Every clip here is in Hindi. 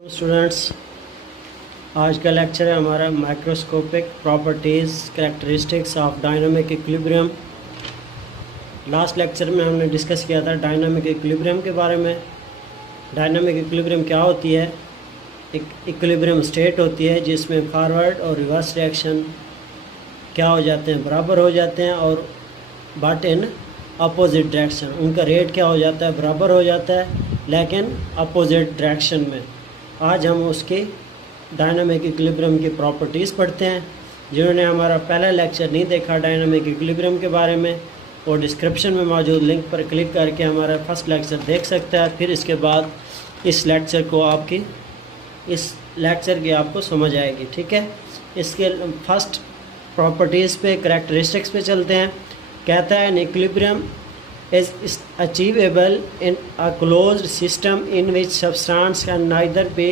स्टूडेंट्स, आज का लेक्चर है हमारा microscopic properties characteristics of dynamic equilibrium. Last lecture में हमने डिस्कस किया था डायनामिक इक्विलिब्रियम के बारे में। डायनामिक इक्विलिब्रियम क्या होती है? एक इक्विलिब्रियम स्टेट होती है जिसमें फॉरवर्ड और रिवर्स रिएक्शन क्या हो जाते हैं, बराबर हो जाते हैं, और बट इन अपोजिट डायरेक्शन। उनका रेट क्या हो जाता है, बराबर हो जाता है, लेकिन अपोजिट डायरेक्शन में। आज हम उसकी डायनामिक इक्विलिब्रियम की प्रॉपर्टीज़ पढ़ते हैं। जिन्होंने हमारा पहला लेक्चर नहीं देखा डायनामिक इक्विलिब्रियम के बारे में, वो डिस्क्रिप्शन में मौजूद लिंक पर क्लिक करके हमारा फर्स्ट लेक्चर देख सकता है। फिर इसके बाद इस लेक्चर की आपको समझ आएगी। ठीक है, इसके फर्स्ट प्रॉपर्टीज़ पे, करैक्टरिस्टिक्स पे चलते हैं। कहता है an equilibrium is achievable in a closed system in which substance can neither be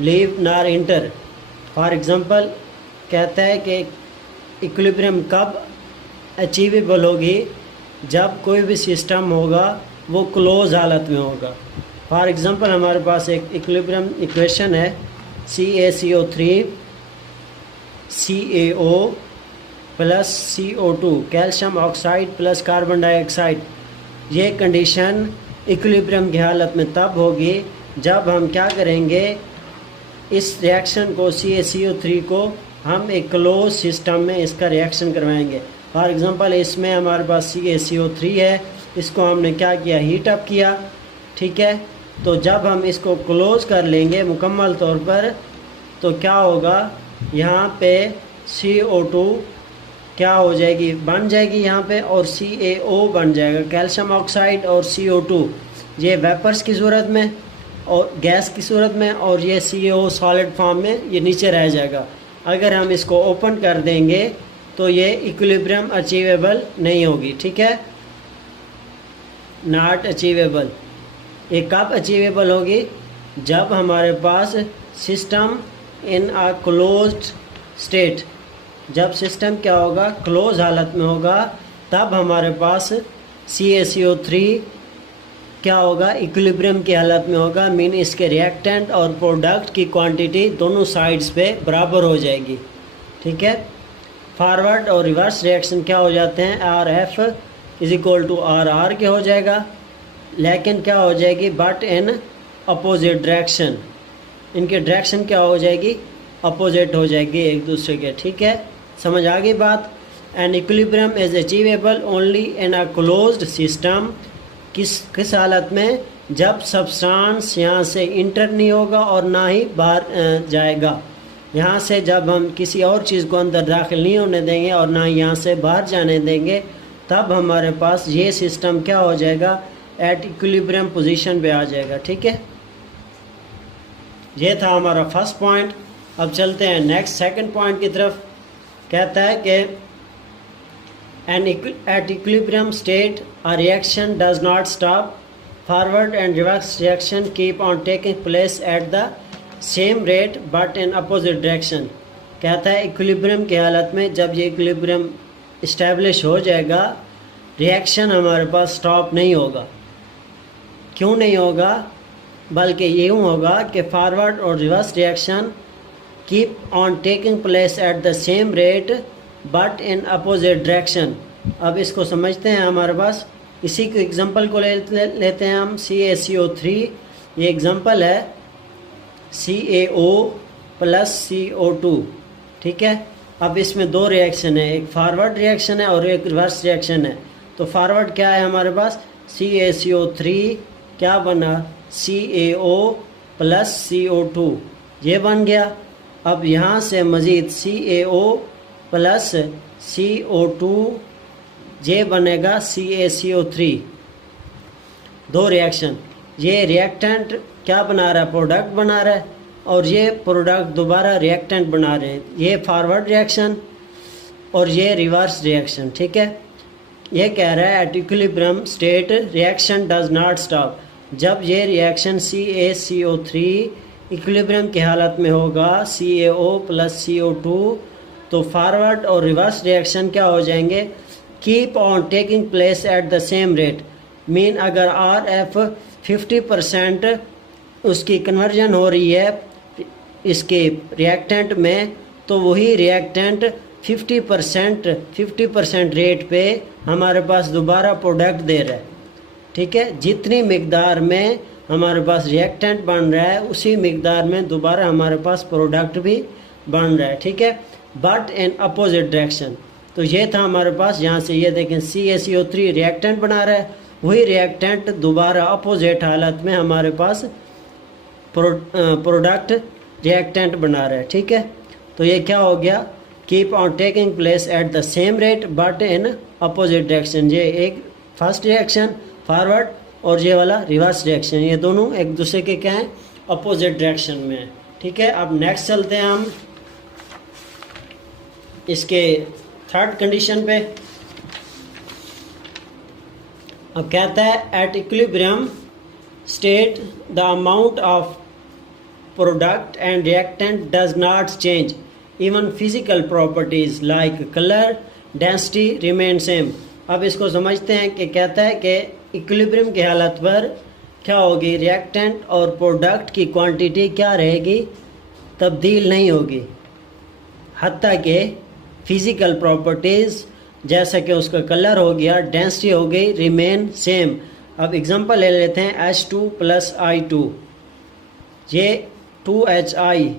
leave nor enter. For example, कहता है कि इक्विलिब्रियम कब अचीवेबल होगी? जब कोई भी सिस्टम होगा वो क्लोज हालत में होगा। फॉर एग्ज़ाम्पल, हमारे पास एक इक्विलिब्रियम इक्वेशन है CaCO3 CaO plus CO2 calcium oxide plus carbon dioxide. ये कंडीशन इक्विलिब्रियम की हालत में तब होगी जब हम क्या करेंगे, इस रिएक्शन को CaCO3 को हम एक क्लोज सिस्टम में इसका रिएक्शन करवाएंगे। फॉर एग्जांपल, इसमें हमारे पास CaCO3 है, इसको हमने क्या किया, हीट अप किया। ठीक है, तो जब हम इसको क्लोज कर लेंगे मुकम्मल तौर पर, तो क्या होगा, यहाँ पे CO2 क्या हो जाएगी, बन जाएगी यहाँ पे, और CaO बन जाएगा, कैल्शियम ऑक्साइड और CO2 ये वेपर्स की सूरत में और गैस की सूरत में, और ये CaO सॉलिड फॉर्म में ये नीचे रह जाएगा। अगर हम इसको ओपन कर देंगे तो ये इक्विलिब्रियम अचीवेबल नहीं होगी। ठीक है, नॉट अचीवेबल। ये कब अचीवेबल होगी? जब हमारे पास system in a closed state, जब सिस्टम क्या होगा, क्लोज हालत में होगा, तब हमारे पास CaCO3 क्या होगा, इक्विलिब्रियम की हालत में होगा। मीन इसके रिएक्टेंट और प्रोडक्ट की क्वांटिटी दोनों साइड्स पे बराबर हो जाएगी। ठीक है, फॉरवर्ड और रिवर्स रिएक्शन क्या हो जाते हैं, RF is equal to RR के हो जाएगा, लेकिन क्या हो जाएगी, बट इन अपोजिट डायरेक्शन। इनके डायरेक्शन क्या हो जाएगी, अपोजिट हो जाएगी एक दूसरे के। ठीक है, समझ आ गई बात। An equilibrium is achievable only in a closed system. किस हालत में? जब सब्सटेंस यहाँ से इंटर नहीं होगा और ना ही बाहर जाएगा। यहाँ से जब हम किसी और चीज़ को अंदर दाखिल नहीं होने देंगे और ना ही यहाँ से बाहर जाने देंगे, तब हमारे पास ये सिस्टम क्या हो जाएगा, एट इक्विलिब्रियम पोजीशन पे आ जाएगा। ठीक है, ये था हमारा फर्स्ट पॉइंट। अब चलते हैं नेक्स्ट सेकंड पॉइंट की तरफ। कहता है कि at equilibrium state a reaction does not stop, forward and reverse reaction keep on taking place at the same rate but in opposite direction. कहता है इक्विलिब्रियम की हालत में जब ये इक्विलिब्रियम इस्टेब्लिश हो जाएगा, रिएक्शन हमारे पास स्टॉप नहीं होगा। क्यों नहीं होगा? बल्कि यूँ होगा कि फॉरवर्ड और reverse reaction keep on taking place at the same rate but in opposite direction. अब इसको समझते हैं। हमारे पास इसी को एग्जांपल को लेते हैं हम। CaCO3 ये एग्जांपल है, CaO प्लस CO2। ठीक है, अब इसमें दो रिएक्शन है, एक फॉरवर्ड रिएक्शन है और एक रिवर्स रिएक्शन है। तो फॉरवर्ड क्या है हमारे पास, CaCO3 क्या बना, CaO प्लस CO2 ये बन गया। अब यहाँ से मज़ीद CaO प्लस CO2 ये बनेगा CaCO3। दो रिएक्शन, ये रिएक्टेंट क्या बना रहा है, प्रोडक्ट बना रहा है, और ये प्रोडक्ट दोबारा रिएक्टेंट बना रहे हैं। ये फॉरवर्ड रिएक्शन और ये रिवर्स रिएक्शन। ठीक है, ये कह रहा है at equilibrium state reaction does not stop. जब ये रिएक्शन CaCO3 इक्विलिब्रियम की हालत में होगा, CaO प्लस CO2, तो फॉरवर्ड और रिवर्स रिएक्शन क्या हो जाएंगे, keep on taking place at the same rate. Mean अगर RF 50% उसकी कन्वर्जन हो रही है इसके रिएक्टेंट में, तो वही रिएक्टेंट 50% रेट पे हमारे पास दोबारा प्रोडक्ट दे रहा है। ठीक है, जितनी मिकदार में हमारे पास रिएक्टेंट बन रहा है उसी मिकदार में दोबारा हमारे पास प्रोडक्ट भी बन रहा है। ठीक है, बट इन अपोजिट डायरेक्शन। तो ये था हमारे पास, यहाँ से ये देखें CaCO3 रिएक्टेंट बना रहा है, वही रिएक्टेंट दोबारा अपोजिट हालत में हमारे पास प्रोडक्ट रिएक्टेंट बना रहा है। ठीक है, तो ये क्या हो गया, keep on taking place at the same rate but in opposite direction. ये एक फर्स्ट रिएक्शन फॉरवर्ड और ये वाला रिवर्स रिएक्शन, ये दोनों एक दूसरे के क्या हैं, अपोजिट डायरेक्शन में है। ठीक है, अब नेक्स्ट चलते हैं हम इसके थर्ड कंडीशन पे। अब कहता है at equilibrium state the amount of product and reactant does not change, even physical properties like colour density remain same. अब इसको समझते हैं कि कहता है कि इक्विलिब्रियम की हालत पर क्या होगी, रिएक्टेंट और प्रोडक्ट की क्वांटिटी क्या रहेगी, तब्दील नहीं होगी, हत्ता कि फिजिकल प्रॉपर्टीज़ जैसा कि उसका कलर हो गया, डेंसिटी हो गई, रिमेन सेम। अब एग्जांपल ले लेते हैं H2 + I2, ये 2HI,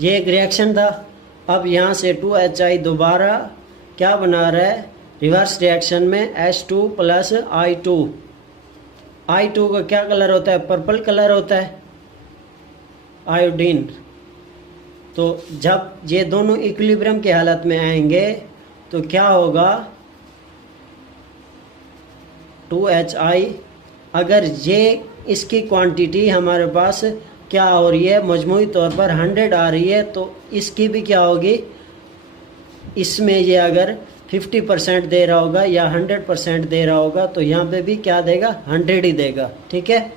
ये एक रिएक्शन था। अब यहाँ से 2HI दोबारा क्या बना रहा है, रिवर्स रिएक्शन में H2 + I2। I2 का क्या कलर होता है, पर्पल कलर होता है, आयोडीन। तो जब ये दोनों इक्विलिब्रियम की हालत में आएंगे तो क्या होगा, 2HI अगर ये इसकी क्वांटिटी हमारे पास क्या हो रही है, मजमूई तौर पर 100 आ रही है, तो इसकी भी क्या होगी, इसमें ये अगर 50% दे रहा होगा या 100% दे रहा होगा तो यहाँ पे भी क्या देगा, 100 ही देगा। ठीक है,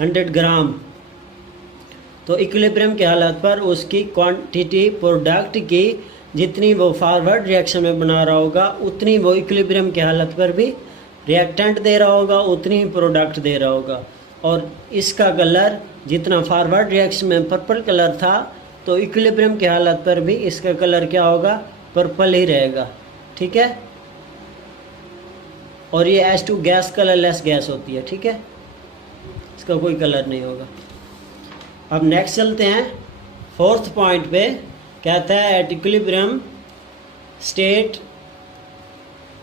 100 ग्राम। तो इक्विलिब्रियम की हालत पर उसकी क्वांटिटी प्रोडक्ट की जितनी वो फॉरवर्ड रिएक्शन में बना रहा होगा उतनी वो इक्विलिब्रियम की हालत पर भी रिएक्टेंट दे रहा होगा, उतनी ही प्रोडक्ट दे रहा होगा। और इसका कलर जितना फॉरवर्ड रिएक्शन में पर्पल कलर था तो इक्विलिब्रियम की हालत पर भी इसका कलर क्या होगा, पर्पल ही रहेगा। ठीक है, और ये H2 गैस कलरलेस गैस होती है। ठीक है, इसका कोई कलर नहीं होगा। अब नेक्स्ट चलते हैं फोर्थ पॉइंट पे। कहता है at equilibrium state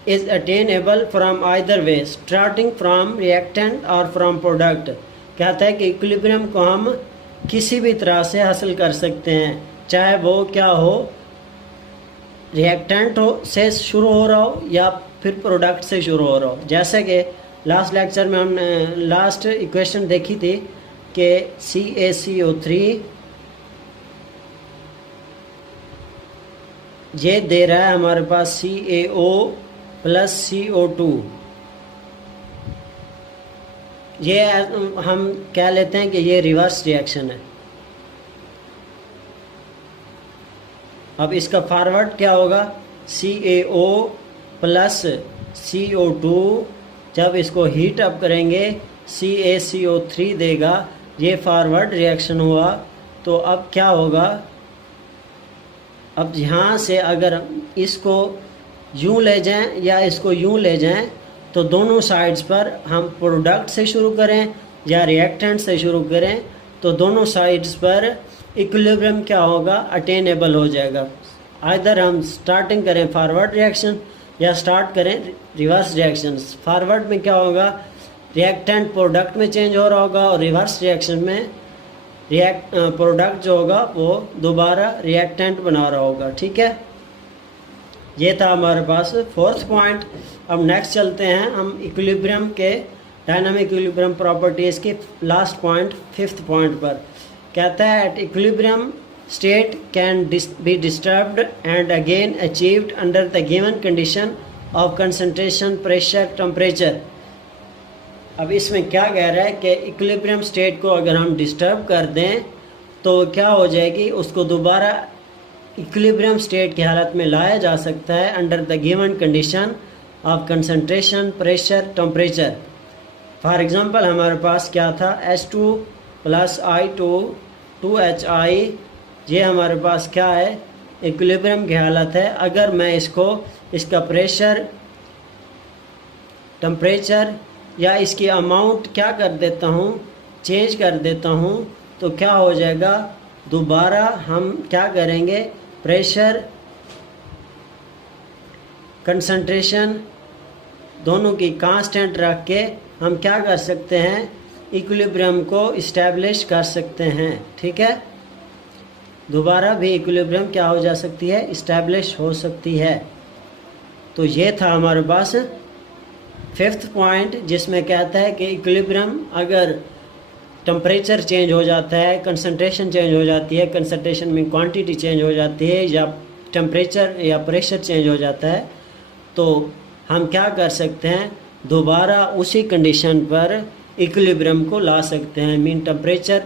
is attainable from either way, starting from reactant और फ्रॉम प्रोडक्ट। कहता है कि इक्विलिब्रियम को हम किसी भी तरह से हासिल कर सकते हैं, चाहे वो क्या हो, रिएक्टेंट हो से शुरू हो रहा हो या फिर प्रोडक्ट से शुरू हो रहा हो। जैसे कि लास्ट लेक्चर में हमने लास्ट इक्वेशन देखी थी कि CaCO3 ये दे रहा है हमारे पास CaO + CO2। ये हम कह लेते हैं कि ये रिवर्स रिएक्शन है। अब इसका फॉरवर्ड क्या होगा, CaO + CO2। जब इसको हीट अप करेंगे CaCO3 देगा, ये फॉरवर्ड रिएक्शन हुआ। तो अब क्या होगा, अब यहाँ से अगर इसको यूं ले जाएं या इसको यूं ले जाएं तो दोनों साइड्स पर हम प्रोडक्ट से शुरू करें या रिएक्टेंट से शुरू करें तो दोनों साइड्स पर इक्विलिब्रियम क्या होगा, अटेनेबल हो जाएगा। आइदर हम स्टार्टिंग करें फॉरवर्ड रिएक्शन या स्टार्ट करें रिवर्स रिएक्शन। फॉरवर्ड में क्या होगा, रिएक्टेंट प्रोडक्ट में चेंज हो रहा होगा और रिवर्स रिएक्शन में प्रोडक्ट जो होगा वो दोबारा रिएक्टेंट बना रहा होगा। ठीक है, ये था हमारे पास फोर्थ पॉइंट। अब नेक्स्ट चलते हैं हम इक्विलिब्रियम के डायनामिक इक्विलिब्रियम प्रॉपर्टीज़ के लास्ट पॉइंट, फिफ्थ पॉइंट पर। कहता है at equilibrium state can be disturbed and again achieved under the given condition of concentration, pressure, temperature. अब इसमें क्या कह रहा है कि इक्विलिब्रियम स्टेट को अगर हम डिस्टर्ब कर दें तो क्या हो जाएगी, उसको दोबारा इक्विलिब्रियम स्टेट की हालत में लाया जा सकता है under the given condition of concentration, pressure, temperature. For example हमारे पास क्या था, H2 प्लस I2 2HI, ये हमारे पास क्या है, इक्विलिब्रियम की हालत है। अगर मैं इसका प्रेशर, टेम्परेचर या इसकी अमाउंट क्या कर देता हूँ, चेंज कर देता हूँ, तो क्या हो जाएगा, दोबारा हम क्या करेंगे, प्रेशर कंसंट्रेशन दोनों की कांस्टेंट रख के हम क्या कर सकते हैं, इक्विलिब्रियम को इस्टेब्लिश कर सकते हैं। ठीक है, दोबारा भी इक्विलिब्रियम क्या हो जा सकती है, इस्टेब्लिश हो सकती है। तो ये था हमारे पास 5th पॉइंट, जिसमें कहता है कि इक्विलिब्रियम अगर टेम्परेचर चेंज हो जाता है, कंसंट्रेशन चेंज हो जाती है, कंसंट्रेशन में क्वांटिटी चेंज हो जाती है, या टेम्परेचर या प्रेशर चेंज हो जाता है, तो हम क्या कर सकते हैं, दोबारा उसी कंडीशन पर इक्विलिब्रियम को ला सकते हैं। मीन टेम्परेचर,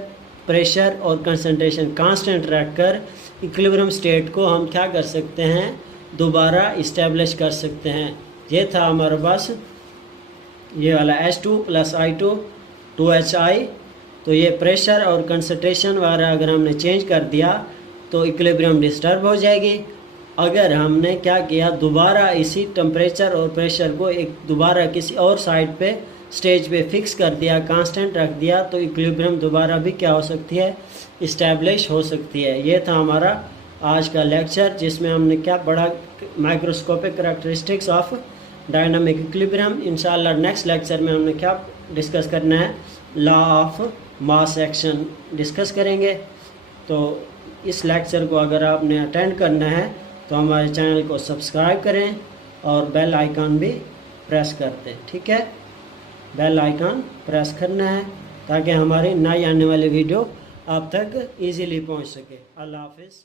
प्रेशर और कंसंट्रेशन कांस्टेंट रखकर इक्विलिब्रियम स्टेट को हम क्या कर सकते हैं, दोबारा इस्टेब्लिश कर सकते हैं। ये था हमारे पास ये वाला H2 + I2 2HI। तो ये प्रेशर और कंसंट्रेशन वगैरह अगर हमने चेंज कर दिया तो इक्विलिब्रियम डिस्टर्ब हो जाएगी। अगर हमने क्या किया, दोबारा इसी टेम्परेचर और प्रेशर को दोबारा किसी और साइड पे स्टेज पे फिक्स कर दिया, कांस्टेंट रख दिया, तो इक्विलिब्रियम दोबारा भी क्या हो सकती है, इस्टेब्लिश हो सकती है। ये था हमारा आज का लेक्चर, जिसमें हमने क्या पढ़ा, microscopic characteristics of dynamic equilibrium. इंशाल्लाह नेक्स्ट लेक्चर में हमने क्या डिस्कस करना है, law of mass action discuss करेंगे। तो इस लेक्चर को अगर आपने अटेंड करना है तो हमारे चैनल को सब्सक्राइब करें और बेल आइकन भी प्रेस कर दें। ठीक है, बेल आइकन प्रेस करना है ताकि हमारी नई आने वाली वीडियो आप तक इजीली पहुंच सके। अल्लाह हाफिज़।